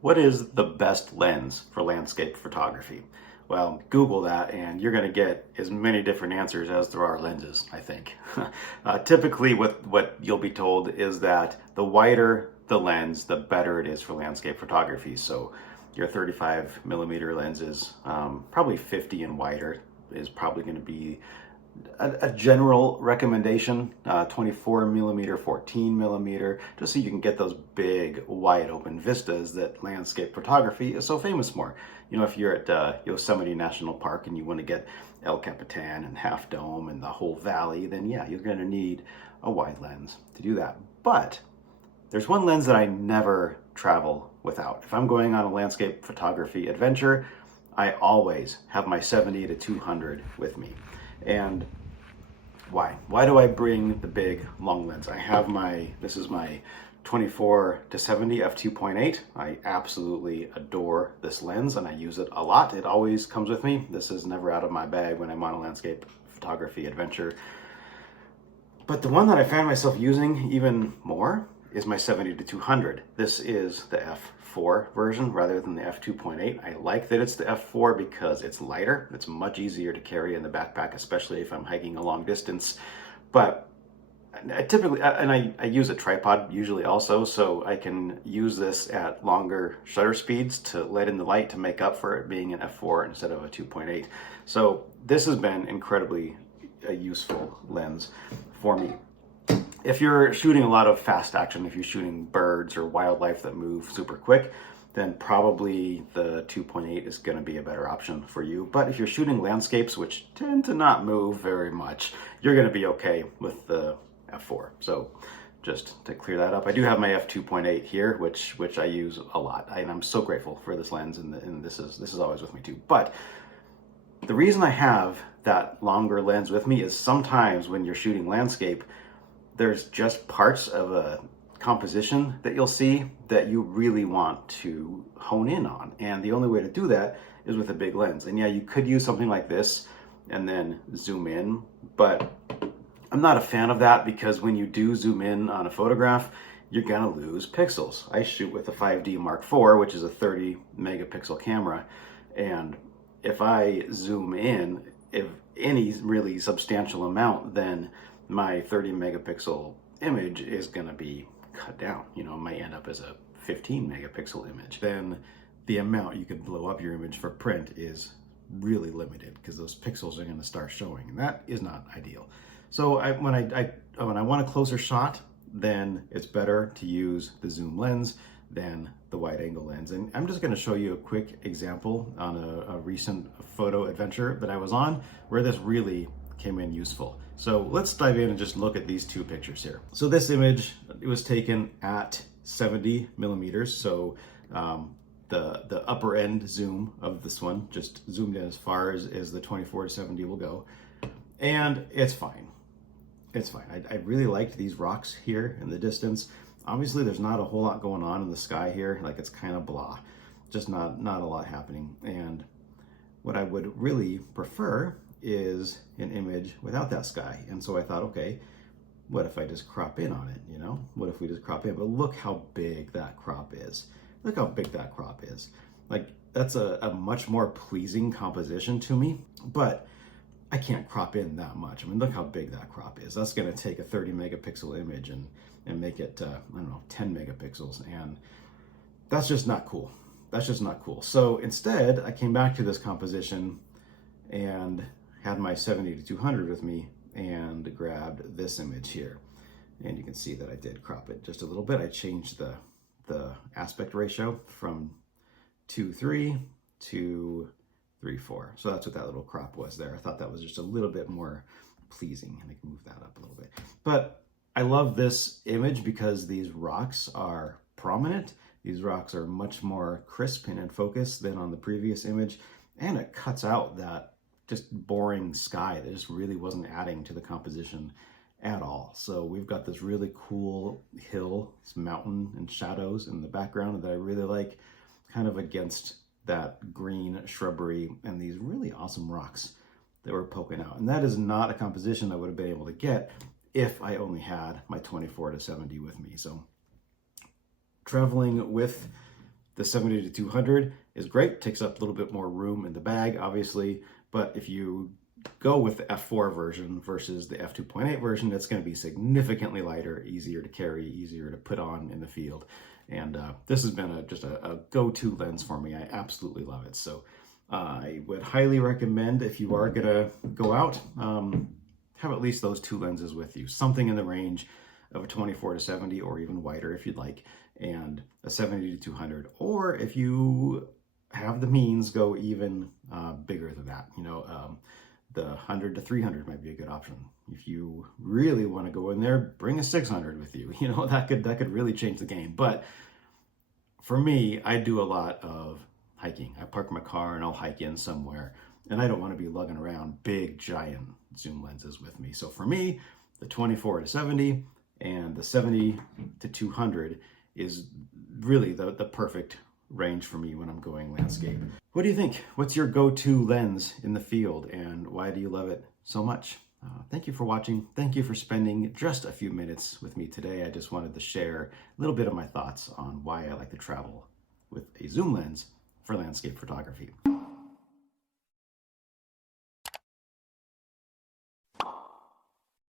What is the best lens for landscape photography? Well, Google that and you're going to get as many different answers as there are lenses, I think. Typically, what you'll be told is that the wider the lens, the better it is for landscape photography. So your 35 millimeter lenses, probably 50 and wider, is probably going to be a general recommendation, 24 millimeter, 14 millimeter, just so you can get those big, wide open vistas that landscape photography is so famous for. You know, if you're at Yosemite National Park and you want to get El Capitan and Half Dome and the whole valley, then yeah, you're going to need a wide lens to do that. But there's one lens that I never travel without. If I'm going on a landscape photography adventure, I always have my 70 to 200 with me. And why? Why do I bring the big long lens? This is my 24 to 70 f2.8. I absolutely adore this lens and I use it a lot. It always comes with me. This is never out of my bag when I'm on a landscape photography adventure. But the one that I find myself using even more is my 70 to 200. This is the f4 version rather than the f2.8. I like that it's the f4 because it's lighter. It's much easier to carry in the backpack, especially if I'm hiking a long distance. But I typically, and I use a tripod usually also, so I can use this at longer shutter speeds to let in the light to make up for it being an f4 instead of a 2.8. So this has been incredibly a useful lens for me. If you're shooting a lot of fast action, if you're shooting birds or wildlife that move super quick, then probably the 2.8 is going to be a better option for you. But if you're shooting landscapes, which tend to not move very much, you're going to be okay with the f4. So just to clear that up, I do have my f2.8 here, which I use a lot, and I'm so grateful for this lens, and this is always with me too. But the reason I have that longer lens with me is sometimes when you're shooting landscape, there's just parts of a composition that you'll see that you really want to hone in on. And the only way to do that is with a big lens. And yeah, you could use something like this and then zoom in, but I'm not a fan of that because when you do zoom in on a photograph, you're gonna lose pixels. I shoot with a 5D Mark IV, which is a 30 megapixel camera. And if I zoom in, if any really substantial amount, then my 30 megapixel image is going to be cut down. You know, it might end up as a 15 megapixel image. Then the amount you could blow up your image for print is really limited because those pixels are going to start showing, and that is not ideal. So when I want a closer shot, then it's better to use the zoom lens than the wide angle lens. And I'm just going to show you a quick example on a recent photo adventure that I was on where this really came in useful. So let's dive in and just look at these two pictures here. So this image, it was taken at 70 millimeters. So the upper end zoom of this one just zoomed in as far as the 24 to 70 will go. And it's fine. It's fine. I really liked these rocks here in the distance. Obviously there's not a whole lot going on in the sky here. Like it's kind of blah, just not a lot happening. And what I would really prefer is an image without that sky. And so I thought, okay, what if I just crop in on it, you know? What if we just crop in? But look how big that crop is. Look how big that crop is. Like that's a much more pleasing composition to me, but I can't crop in that much. I mean, look how big that crop is. That's gonna take a 30 megapixel image and make it, I don't know, 10 megapixels. And that's just not cool. That's just not cool. So instead, I came back to this composition and had my 70 to 200 with me and grabbed this image here. And you can see that I did crop it just a little bit. I changed the aspect ratio from 2:3 to 3:4. So that's what that little crop was there. I thought that was just a little bit more pleasing, and I can move that up a little bit. But I love this image because these rocks are prominent. These rocks are much more crisp and in focus than on the previous image, and it cuts out that just boring sky that just really wasn't adding to the composition at all. So we've got this really cool hill, this mountain and shadows in the background that I really like, kind of against that green shrubbery and these really awesome rocks that were poking out. And that is not a composition I would have been able to get if I only had my 24 to 70 with me. So traveling with The 70 to 200 is great, takes up a little bit more room in the bag, obviously, but if you go with the F4 version versus the F2.8 version, it's going to be significantly lighter, easier to carry, easier to put on in the field. And this has been just a go-to lens for me. I absolutely love it. So I would highly recommend, if you are going to go out, have at least those two lenses with you. Something in the range of a 24 to 70, or even wider if you'd like, and a 70 to 200. Or if you have the means, go even bigger than that. The 100 to 300 might be a good option. If you really want to go in there, bring a 600 with you. That could really change the game. But for me, I do a lot of hiking. I park my car and I'll hike in somewhere, and I don't want to be lugging around big, giant zoom lenses with me. So for me, the 24 to 70 and the 70 to 200 is really the perfect range for me when I'm going landscape. What do you think? What's your go-to lens in the field, and why do you love it so much? Thank you for watching. Thank you for spending just a few minutes with me today. I just wanted to share a little bit of my thoughts on why I like to travel with a zoom lens for landscape photography.